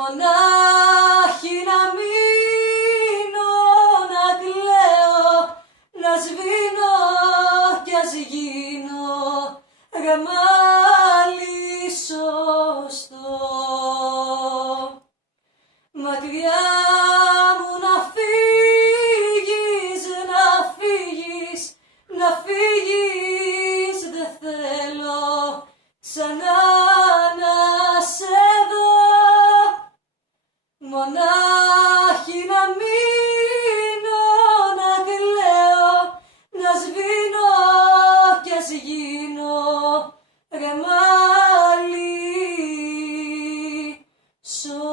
Μονάχη να μείνω, να κλαίω, να σβήνω κι ας γίνω γαμάλι σωστό. Μακριά μου να φύγεις, να φύγεις, να φύγεις, δεν θέλω ξανά να σε δω. Μονάχη να μείνω, να κλαίω, να σβήνω κι ας γίνω ρεμάλι σωστό.